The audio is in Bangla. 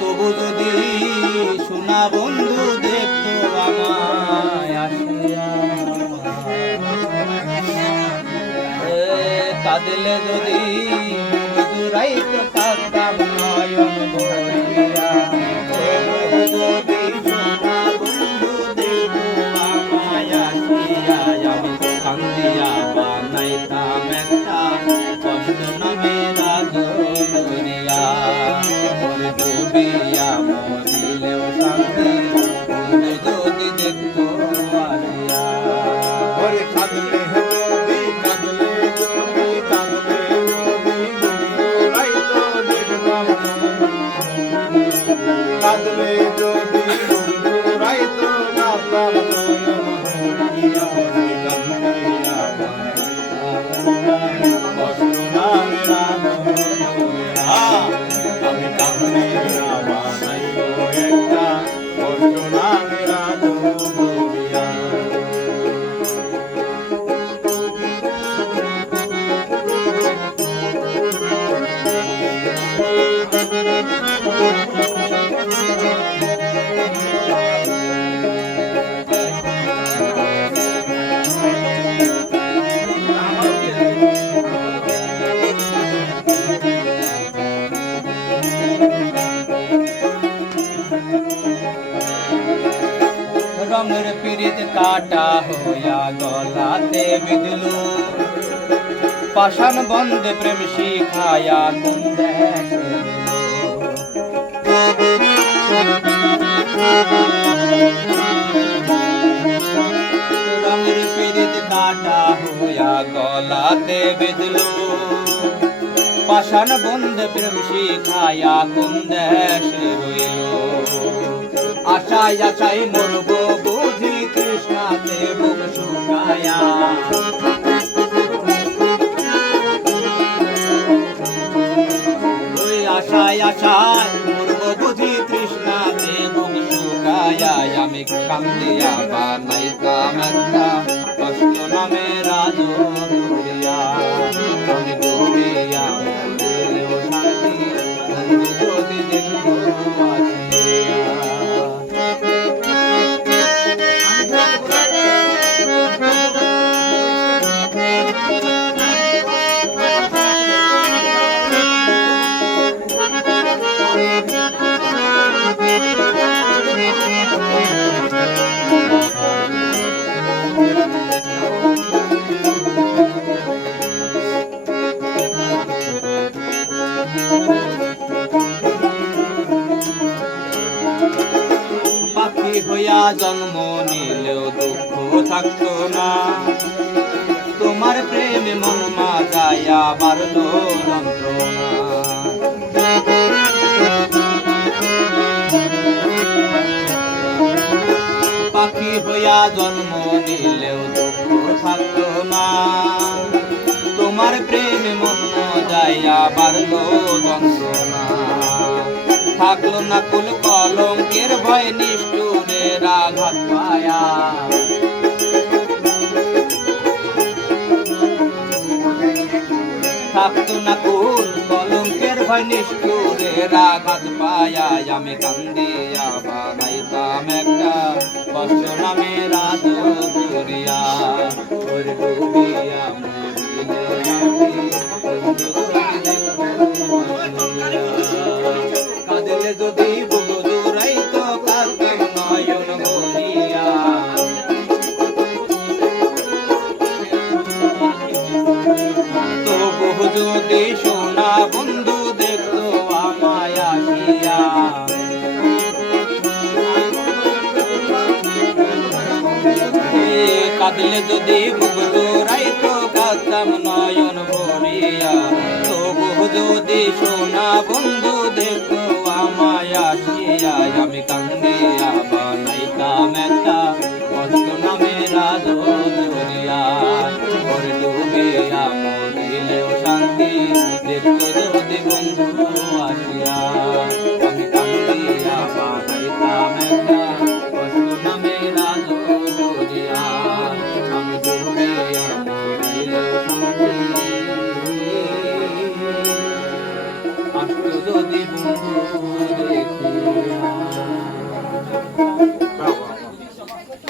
তবু যদি সোনা বন্ধু দেখতো আমায় আসিয়া, কাঁদলে যদি জুড়াইতো কাঁদতাম নয়ন ভরিয়া। তবু যদি সোনা বন্ধু দেখতো আমায় আসিয়া, আমি কান্দিয়া বানাইতাম একটা কষ্ট নামের আগুন ধরিয়া। ডুবিয়া মরিলেও শান্তি বন্ধু যদি দেখতো আসিয়া। ওরে কাঁদলে যদি কাঁদলে যদি কাঁদলে যদি বন্ধুরাইতো দেখতাম, কাঁদলে যদি বন্ধুরাইতো কাঁদতাম নয়ন ভরিয়া। কান্দিয়া কষ্ট নামের আগুন ধরিয়া। আমি কান্দিয়া বানাইতো একটা কষ্ট নামের আগুন ধরিয়া। রঙের পিরিত কাটা হইয়া গলাতে বিঁধলো, পাষাণ বন্ধে প্রেম শিখায়া কোন দেশে রঙের পিরিত কাটা হইয়া গলাতে বিঁধলো, পাষাণ বন্ধে প্রেম শিখায়া কোন দেশে রইল। আশায় আশায় মরব বুঝি তৃষ্ণাতে বুক শুকায়া। ওই আশায় আশায় মরব বুঝি তৃষ্ণাতে বুক শুকায়া। আমি কান্দিয়া বানাইতাম একটা কষ্ট নামের আগুন ধরিয়া। আমি ডুবিয়া মরিলেও শান্তি বন্ধু যদি দেখতো আসিয়া। পাখি হইয়া জন্ম নিলেও দুঃখ থাকতো না, তোমার প্রেমে মন মাজায়া বাড়লো যন্ত্রণা। পাখি হইয়া জন্ম নিলেও দুঃখ থাকতো না, তোমার প্রেমে মন মাজায়া বাড়লো যন্ত্রণা। থাকলো না কুল কলঙ্কের ভয় নিষ্ঠুরের আঘাত পায়া। থাকতো না কুল কলঙ্কের ভয় নিষ্ঠুরের আঘাত পায়া। আমি কান্দিয়া বানাইতাম একটা কষ্ট নামের আগুন ধরিয়া। ওরে ডুবিয়া মরিলেও শান্তি বন্ধু কাঁদলে যদি বুক জুড়াইতো কাঁদতাম নয়ন ভরিয়া। তবু যদি সোনা বন্ধু দেখতো আমায় আসিয়া, কাঁদলে যদি বুক জুড়াইতো কাঁদতাম নয়ন ভরিয়া। তবু যদি সোনা বন্ধু দেখতো আমায় আসিয়া। আমি কান্দিয়া বানাইতাম একটা কষ্ট নামের আগুন ধরিয়া। ওরে ডুবিয়া মরিলেও শান্তি দেখতো যদি বন্ধু আসিয়া। আমি কান্দিয়া বানাইতাম একটা কষ্ট নামের আগুন ধরিয়া। আমি ডুবিয়া মরিলেও শান্তি যদি বন্ধু